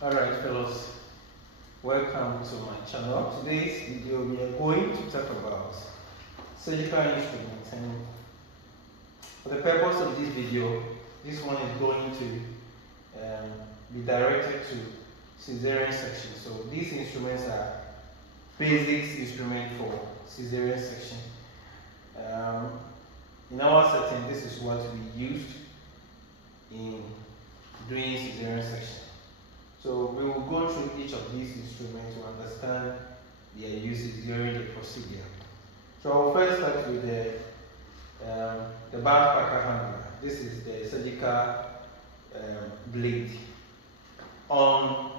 Alright fellows, welcome to my channel. Today's video we are going to talk about surgical instruments, and for the purpose of this video, this one is going to be directed to cesarean section. So these instruments are basic instruments for cesarean section. In our setting, this is what we used in doing cesarean section. So we will go through each of these instruments to understand their uses during the procedure. So I'll first start with the backpacker handler. This is the surgical blade on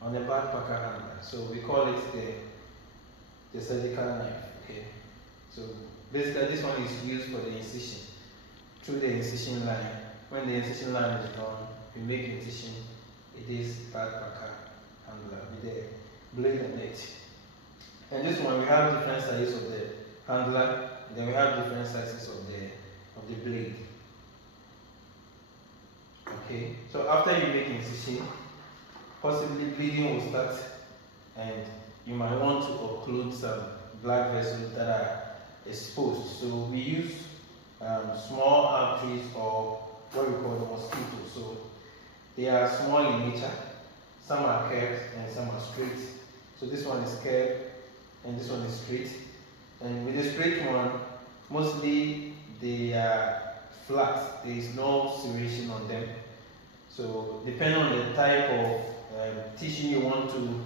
the backpacker handler. So we call it the surgical knife. Okay. So basically this one is used for the incision through the incision line. When the incision line is done, we make incision. It is backpacker handler with the blade on it. And this one we have different sizes of the handler, and then we have different sizes of the blade. Okay, so after you make incision, possibly bleeding will start, and you might want to occlude some blood vessels that are exposed. So we use small arteries, or what we call the mosquitoes. So they are small in nature. Some are curved and some are straight. So this one is curved and this one is straight. And with the straight one, mostly they are flat. There is no serration on them. So depending on the type of tissue you want to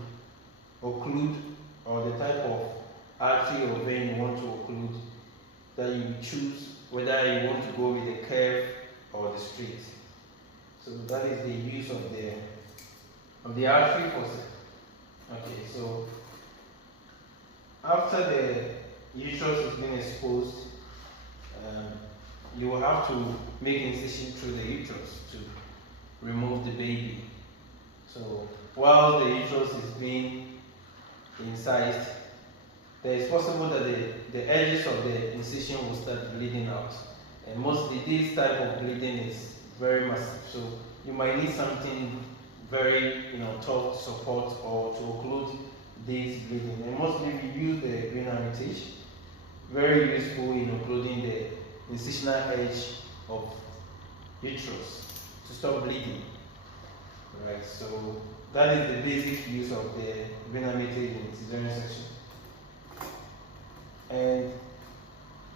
occlude, or the type of artery or vein you want to occlude, that you choose whether you want to go with the curve or the straight. So that is the use of the artery faucet. Okay, so after the uterus has been exposed, you will have to make incision through the uterus to remove the baby. So while the uterus is being incised, there is possible that the edges of the incision will start bleeding out, and mostly this type of bleeding is very massive. So you might need something very tough to support or to occlude this bleeding. And mostly we use the green hermitage, very useful in occluding the incisional edge of uterus to stop bleeding. Right, so that is the basic use of the green hermitage in cesarean section. And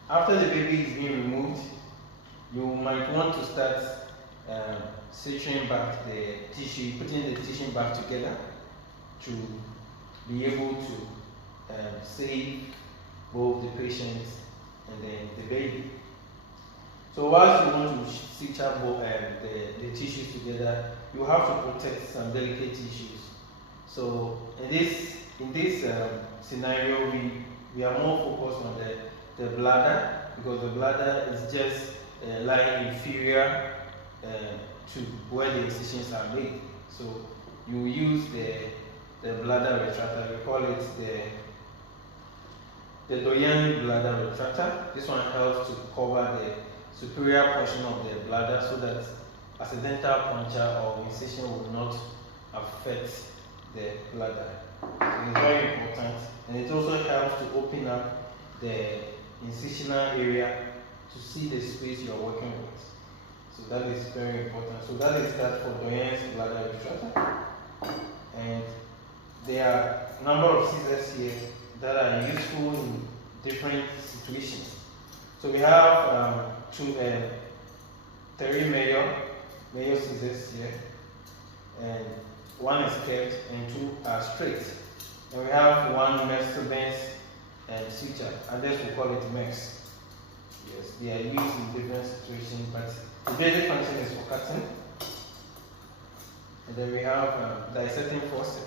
after the baby is being removed, you might want to start suturing back the tissue, putting the tissue back together to be able to save both the patient and then the baby. So whilst you want to suture both the tissues together, you have to protect some delicate tissues. So in this scenario, we are more focused on the bladder, because the bladder is just lying inferior to where the incisions are made. So you use the bladder retractor. We call it the dwelve bladder retractor. This one helps to cover the superior portion of the bladder so that accidental puncture or incision will not affect the bladder. So it's very important, and it also helps to open up the incisional area to see the space you are working with. So that is very important. So that is that for dwelve bladder retractor. And there are a number of scissors here that are useful in different situations. So we have three major scissors here, and one is curved and two are straight. And we have one mesh and suture, and this we call it mesh. Yes, they are used in different situations, but the basic function is for cutting. And then we have dissecting forceps.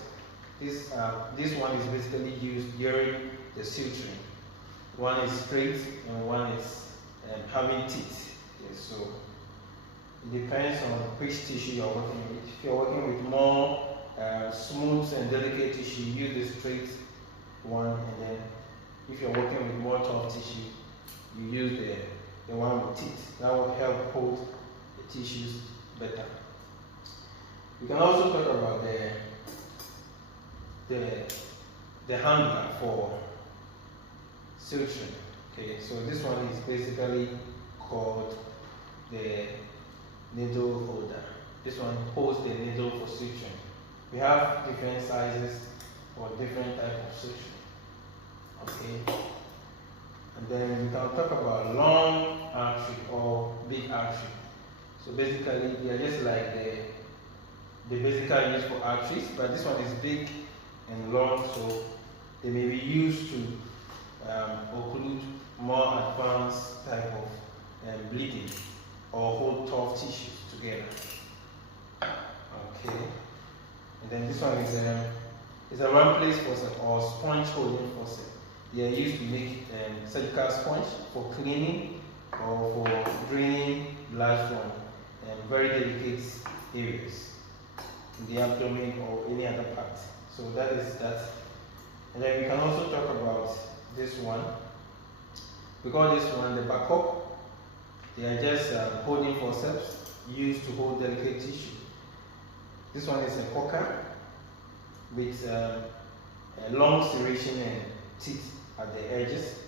This one is basically used during the suturing. One is straight and one is having teeth. Yes, so it depends on which tissue you are working with. If you are working with more smooth and delicate tissue, use the straight one, and then if you are working with more tough tissue, you use the one with teeth. That will help hold the tissues better. We can also talk about the handler for suturing. Okay, so this one is basically called the needle holder. This one holds the needle for suturing. We have different sizes for different type of suturing. Okay, and then we can talk about long artery or big artery. So basically, they are just like the basically used for arteries, but this one is big and long, so they may be used to occlude more advanced type of bleeding or hold tough tissues together. Okay, and then this one is a round place faucet or sponge holding faucet. They are used to make surgical sponge for cleaning or for draining blood from very delicate areas in the abdomen or any other part. So that is that. And then we can also talk about this one. We call this one the backup. They are just holding forceps used to hold delicate tissue. This one is a cocker with a long serration and teeth at the edges.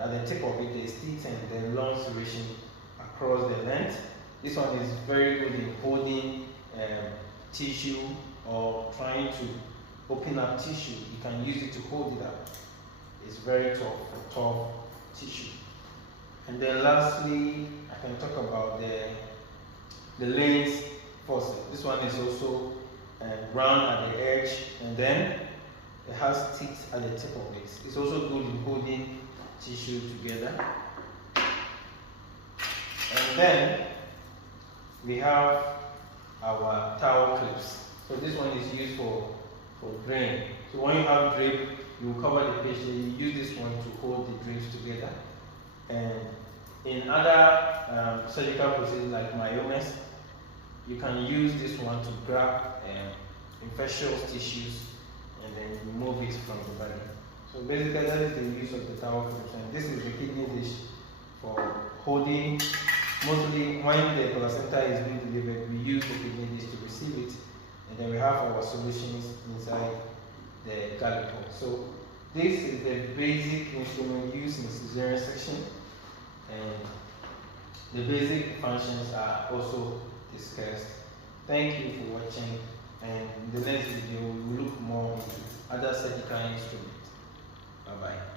At the tip of it, there's teeth and then long serration across the length. This one is very good in holding tissue or trying to open up tissue. You can use it to hold it up. It's very tough for tough tissue. And then lastly, I can talk about the lens faucet. This one is also round at the edge, and then it has teeth at the tip of it. It's also good in holding tissue together. And then we have our towel clips. So this one is used for drain. So when you have drape, you cover the patient. You use this one to hold the drapes together. And in other surgical procedures like myomas, you can use this one to grab infectious tissues and then remove it from the body. So basically, that is the use of the towel clips. And this is the kidney dish for holding. Mostly when the placenta is being delivered, we use the kidney dish to receive it, and then we have our solutions inside the galley pot. So this is the basic instrument used in the cesarean section, and the basic functions are also discussed. Thank you for watching, and in the next video we will look more into other surgical instruments. Bye bye.